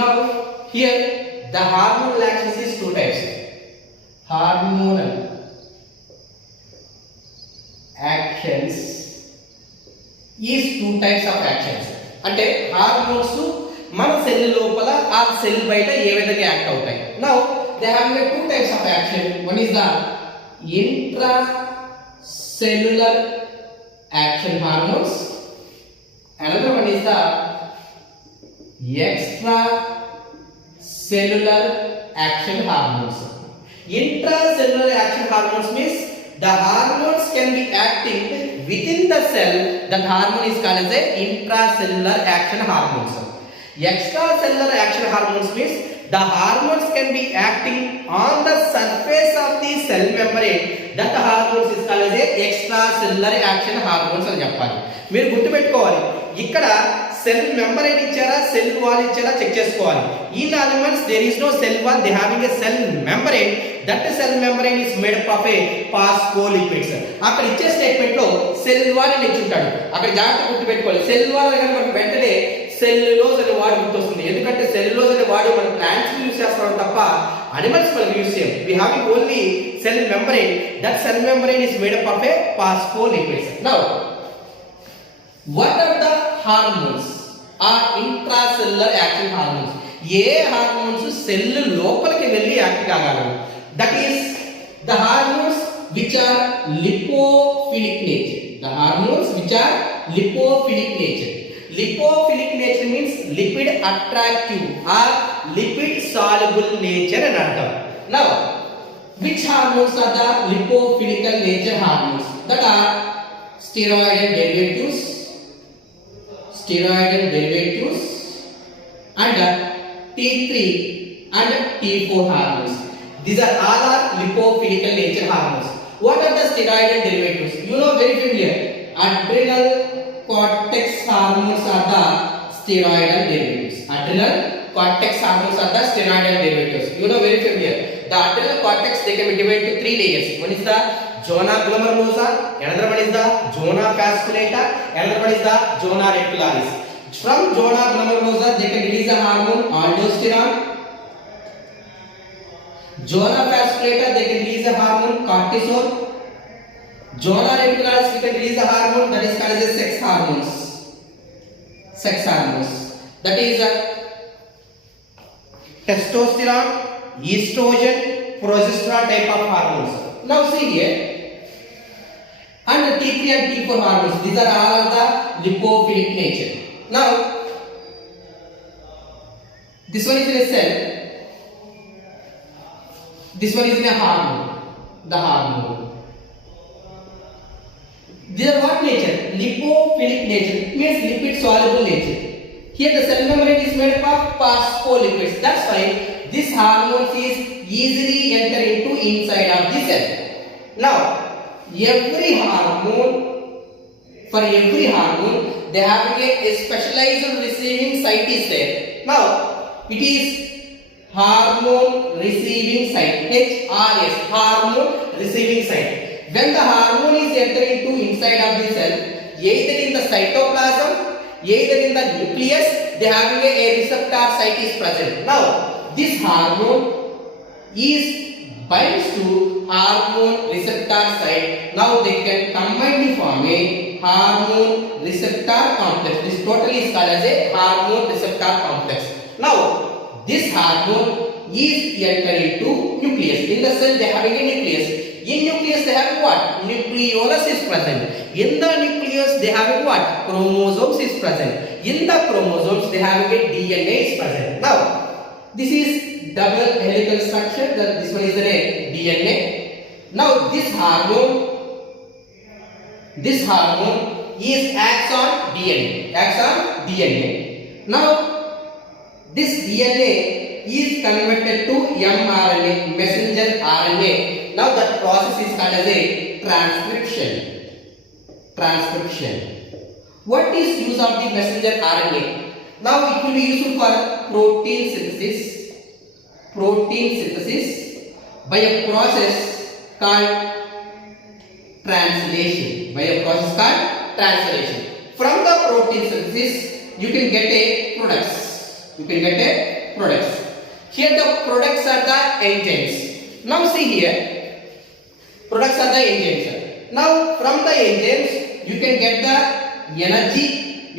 Now here the hormonal actions is two types. Hormonal actions is two types of actions. అంటే hormones మన cell లోపల ఆ cell బయట ఏ విధంగా యాక్ట్ అవుతాయి. Now they have two types of action. One is the intracellular action hormones. Another one is the extracellular action hormones. Intracellular action hormones means the hormones can be acting within the cell. That hormone is called as a intracellular action hormones. Extracellular action hormones means the hormones can be acting on the surface of the cell membrane. That hormones is called as a extracellular action hormones అని చెప్పాలి. మీరు గుర్తుపెట్టుకోవాలి, ఇక్కడ cell membrane ఇచ్చారా cell wall ఇచ్చారా check చేసుకోవాలి. In animals there is no cell wall, they having a cell membrane. That cell membrane is made up of a phospholipids. అక్కడ ఇచ్చే స్టేట్మెంట్ లో సెల్ వాల్ అని ఇచ్చుంటాడు, అక్కడ జాగ్రత్త గుర్తుపెట్టుకోవాలి. సెల్ వాల్ దగ్గర మనకు వెంటనే సెల్యులోజ్ అనే వర్డ్ గుర్తొస్తుంది. ఎందుకంటే సెల్యులోజ్ అనే వర్డ్ మనం ప్లాంట్స్ యూస్ చేస్తాం తప్ప అనిమల్స్ మనం యూస్ చేయం. We having only cell membrane. That cell membrane is made up of a phospholipids. Now what are the hormones or intracellular acting hormones? ఏ హార్మోన్స్ సెల్ లోపలికి వెళ్ళి act కాగలవు? That is the hormones which are lipophilic nature. The hormones which are lipophilic nature. Lipophilic nature means lipid attractive or lipid soluble nature అని అర్థం. Now which hormones are the lipophilic nature hormones? That are steroid derivatives and T3 and T4 hormones. These are all lipophilic nature hormones. What are the steroid derivatives? You know, very familiar. Adrenal cortex hormones are the steroidal derivatives. Adrenal cortex hormones are the steroidal derivatives. You know, very familiar. The adrenal cortex, they can be divided into three layers. One is the zona glomerulosa, another one is the zona fasciculata, another one is the zona reticularis. From zona glomerulosa they can release a hormone aldosterone. Zona fasciculata they can release a hormone cortisol. Zona reticularis we can release a hormone that is called as sex hormones. That is testosterone, estrogen, progesterone type of hormones. Now see here, and T3 and T4 hormones, these are all of the lipophilic nature. Now this one is in a cell, this one is in a hormone, the hormone. These are what nature? Lipophilic nature, means lipid soluble nature. Here the cell membrane is made up of phospholipids. That's why this hormone is easily enter into inside of the cell. Now every hormone, for every hormone they have a specialized receiving site is there. Now it is hormone receiving site, HRS, hormone receiving site. When the hormone is entering into inside of the cell, either in the cytoplasm, either in the nucleus, they have a receptor site is present. Now this hormone is binds to hormone receptor site. Now they can combinedly form a hormone receptor complex. This totally is called as a hormone receptor complex. Now this hormone is entered into nucleus. In the cell they have a nucleus. In nucleus they have what? Nucleolus is present. In the nucleus they have what? Chromosomes is present. In the chromosomes they have a DNA is present. Now this is double helical structure. This one is the DNA. Now this hormone is acts on DNA. Now this DNA is converted to mRNA, messenger RNA. Now that process is called as a transcription. What is use of the messenger RNA? Now it will be useful for protein synthesis by a process called translation. From the protein synthesis you can get a products. Here the products are the enzymes. Now see here, products are the enzymes. Now from the enzymes you can get the energy,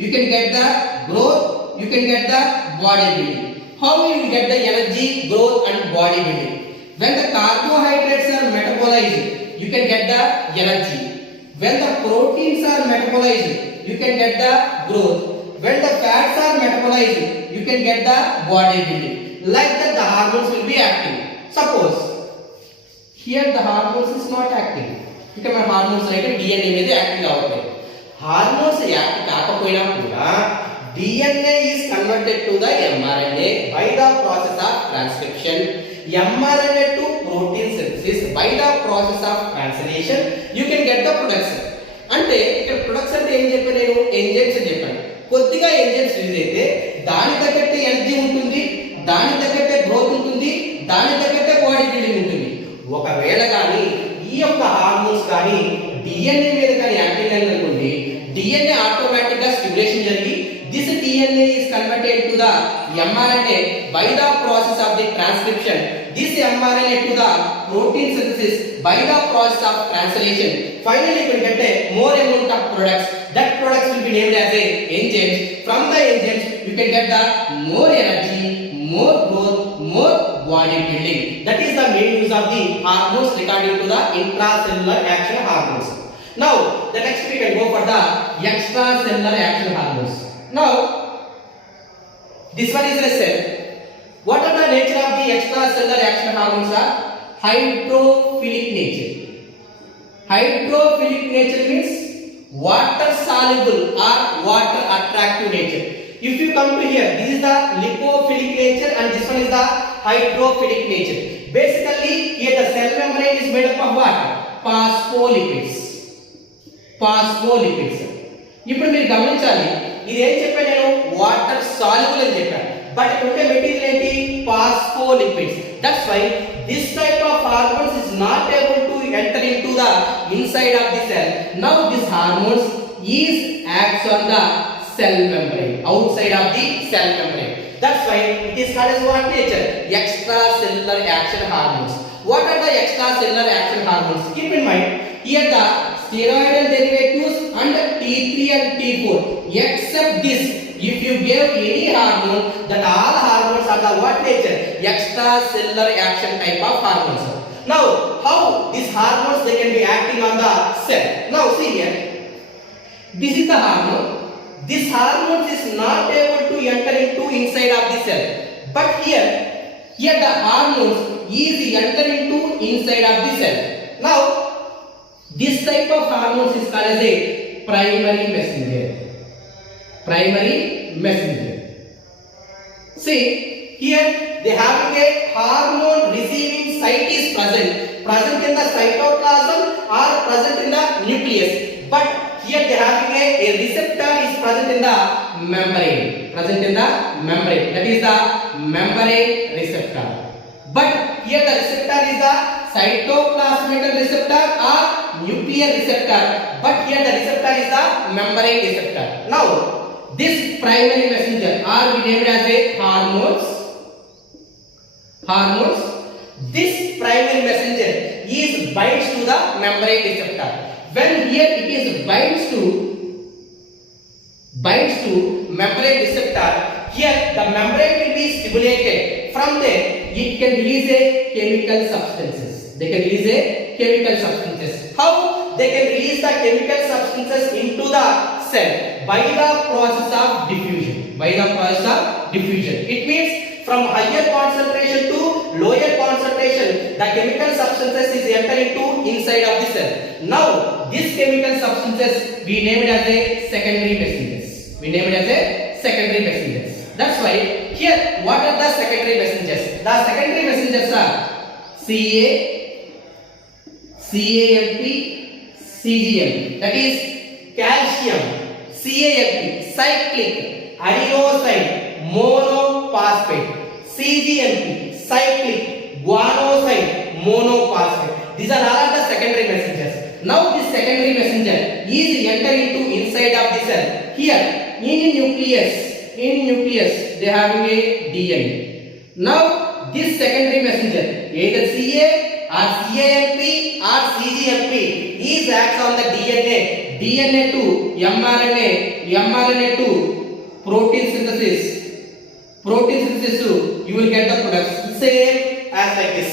you can get the growth, you can get the bodybuilding. How you will get the energy, growth and bodybuilding? When the carbohydrates are metabolized, you can get the energy. When the proteins are metabolized, you can get the growth. When the fats are metabolized, you can get the bodybuilding. Like that the hormones will be acting. Suppose here the hormones is not acting. ఇక్కడ మన hormones అయితే DNA మీద active అవుతాయి. Hormones act కాకపోయినా కూడా DNA is converted to the mRNA by the process of transcription. mRNA to protein synthesis by the process of translation you can get the products. అంటే ఇక్కడ products అంటే ఏం చెప్పాను నేను, ఎంజైమ్స్ అని చెప్పాను. కొద్దిగా ఎంజైమ్స్ యూజ్ అయితే దాని తగ్గట్టే ఎనర్జీ ఉంటుంది, దాని తగ్గట్టే గ్రోత్ ఉంటుంది, దాని తగ్గట్టే బాడీ బిల్డింగ్ ఉంటుంది. ఒకవేళ కానీ ఈ యొక్క హార్మోన్స్ కానీ DNA మీద కానీ యాక్టివ్ అయిన అనుకోండి, DNA ఆటోమేటిక్ గా స్టిమ్యులేషన్ జరిగి this DNA is converted to the mRNA by the process of the transcription. This mRNA to the protein synthesis by the process of translation. Finally you will get a more amount of products. That products will be named as a enzymes. From the enzymes you can get the more energy, more growth, more body building. That is the main use of the hormones regarding to the intracellular action hormones. Now the next we can go for the extracellular action hormones. Now this one is a cell. What are the nature of the extracellular action hormones are? Hydrophilic nature. Hydrophilic nature means water soluble or water attractive nature. If you come to here, this is the lipophilic nature and this one is the hydrophilic nature. Basically here the cell membrane is made up of what? Phospholipids. Phospholipids. ఇప్పుడు మీరు గమనించాలి, ఇది ఏం చెప్పాను నేను, water soluble అని చెప్పాను. But ఇక్కడ ఉండే మెటీరియల్ ఏంటి, phospholipids. That's why this type of hormones is not able to enter into the inside of the cell. Now this hormones is acts on the cell membrane, outside of the cell membrane. That's why it is called as what nature? Extracellular action hormones. What are the extracellular action hormones? Keep in mind, here the steroidal derivatives and T3 and T4. Except this, if you give any hormone, that all hormones are the what nature? Extracellular action type of hormones. Now, how these hormones they can be acting on the cell? Now see here, this is the hormone. This hormone is not able to enter into inside of the cell, but here the hormones is enter into inside of the cell. Now this type of hormones is called as a primary messenger. Primary messenger. See here they having a hormone receiving site is present in the cytoplasm or present in the nucleus, but here they having a receptor is present in the membrane. That is the membrane receptor. But here the receptor is the cytoplasmic receptor or nuclear receptor. But here the receptor is the membrane receptor. Now this primary messenger are we named as a hormones. This primary messenger is binds to the membrane receptor. When here it is binds to membrane receptor, here the membrane will be stimulated. From there it can release a chemical substances. They can release a chemical substances. How they can release the chemical substances into the cell? By the process of diffusion. It means from higher concentration to lower concentration, the chemical substances is enter into inside of the cell. Now these chemical substances we named as a secondary messengers. That's why here what are the secondary messengers? The secondary messengers are Ca, CAMP, CGMP. That is calcium, CAMP, cyclic adenosine monophosphate, CGMP, cyclic guanosine monophosphate. These are all the secondary messengers. Now this secondary messenger is enter into inside of the cell. Here in nucleus they having a DNA. Now this secondary messenger, either CA or CAMP or CGMP, is acts on the DNA to mRNA to protein synthesis you will get the products same as like this.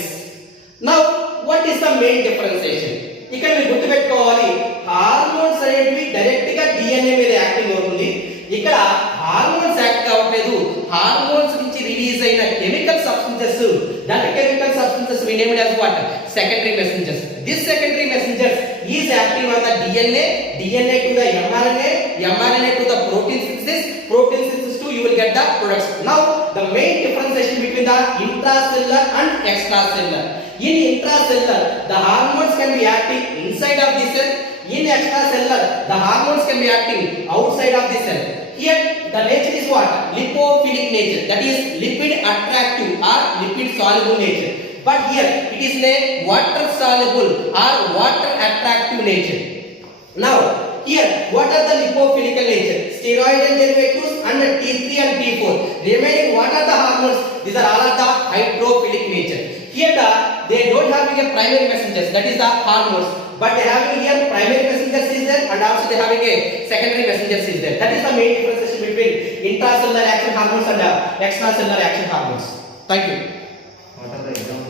Now what is the main differentiation? ఇక్కడ మీరు గుర్తుపెట్టుకోవాలి, hormones అనేవి direct గా DNA మీద acting అవుతుంది. ఇక్కడ hormones act కావట్లేదు, hormones నుంచి రిలీజ్ అయిన chemical substances, that chemical substances we named as what? Secondary messengers. This secondary messengers is acting on the DNA to the mRNA to the protein synthesis to you will get the products. Now the main differentiation between the intracellular and extracellular. In intracellular, the hormones can be acting inside of the cell. In extracellular, the hormones can be acting outside of the cell. Here, the nature is what? Lipophilic nature. That is lipid attractive or lipid soluble nature. But here, it is a water soluble or water attractive nature. Now, here, what are the lipophilic nature? Steroidal derivatives and T3 and T4. Remaining, what are the hormones? These are all of the hydrophilic nature. Here they don't having a primary messengers, that is the hormones, but they having here primary messengers is there and also they having a secondary messengers is there. That is the main differentiation between intracellular action hormones and extracellular action hormones. Thank you. What are the examples?